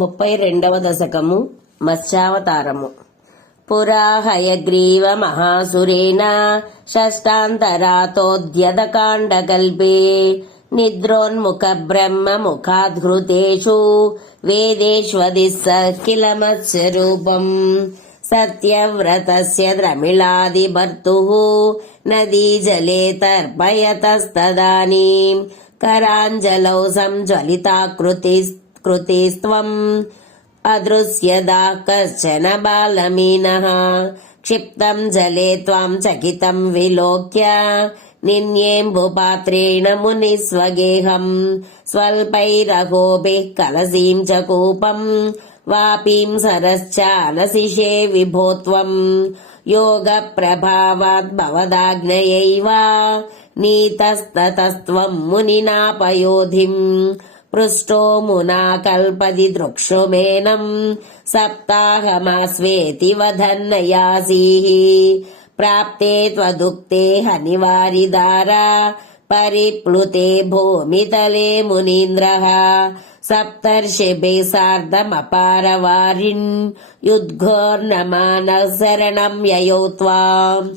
32వ దశకము మత్స్యావతారము. పురా హయగ్రీవ మహాసురేణ షష్టాంతరాతోద్యతకాండకల్పే నిద్రోన్ముఖ బ్రహ్మ ముఖాద్ఘృతేషు వేదేష్వదిస్స కిల మత్స్యరూపం సత్యవ్రతస్య ద్రమిళాదిభర్తుః నదీ జలే తర్పయతస్తదానీం कराञ्जलौ संज्वलिताकृतिस्त्वम् अदृश्यदा कश्चन बालमीनः क्षिप्तम् जले त्वाम् चकितम् विलोक्य निन्येऽम्बुपात्रेण मुनिस्वगेहम् स्वल्पैरहोभिः कलसीम् च कूपम् वापीम् सरश्चानसिषे विभो त्वम् योगप्रभावात् भवदाग्नयैव नीतस्ततस्त्वम् मुनिना पयोधिम् पृष्टो मुना कल्पति दृक्षुमेनम् सप्ताहमास्वेति वधन्नयासीः प्राप्ते त्वदुक्ते हनिवारिदारा परिप्लुते भूमितले मुनीन्द्रः सप्तर्षिभिः सार्धमपारवारिन् युद्घोर्नमानः शरणम् ययौ त्वाम्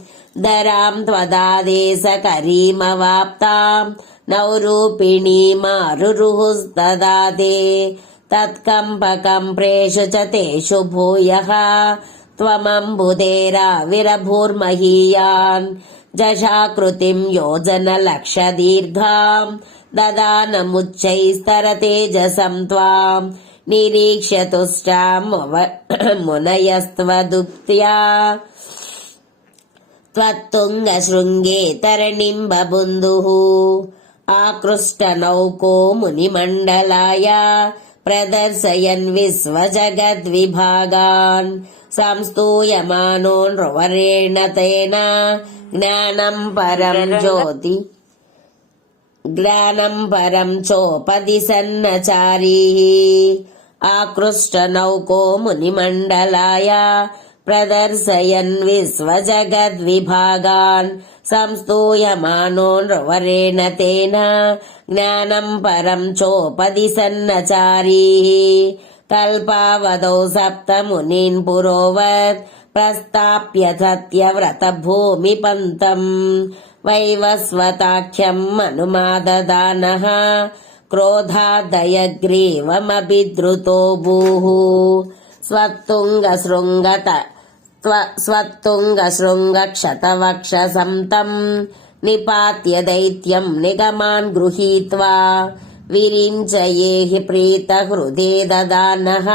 धराम् त्वदादेशकरीमवाप्ताम् नौरूपिणीमारुरुहुस्तदाते तत्कम्पकम्प्रेषु च तेषु भूयः त्वमम्बुधेराविरभूर्महीयान् जशाकृतिम् योजनलक्षदीर्घाम् ददानमुच्चैस्तरतेजसम् त्वाम् निरीक्ष्य तुष्टाम् मुनयस्त्वदुक्त्या त्वत्तुङ्गशृङ्गे तरणिम् बबुन्धुः आकृष्टनौको मुनिमण्डलाय प्रदर्शयन् विश्वजगद्विभागान् संस्तूयमानो नृवरेण तेन ज्ञानम् परम् चोपदिशन्नचारीः आकृष्टनौको मुनिमण्डलाय प्रदर्शयन् विश्वजगद्विभागान् संस्तूयमानो नृवरेण तेन ज्ञानम् परम् चोपदिशन्नचारीः कल्पावधौ सप्तमुनीन् पुरोवत् प्रस्ताप्य सत्यव्रतभूमिपन्तम् वैवस्वताख्यम् अनुमाददानः क्रोधादयग्रीवमभिद्रुतो भूः स्वत्तुङ्गशृङ्गक्षतवक्षसं तम् निपात्य दैत्यम् निगमान् गृहीत्वा विरिञ्चये हि प्रीतहृदे ददानः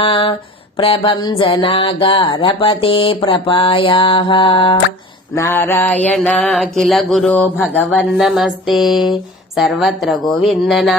प्रभञ्जनागारपते प्रपायाः नारायण किल गुरो भगवन्नमस्ते सर्वत्र गोविन्दना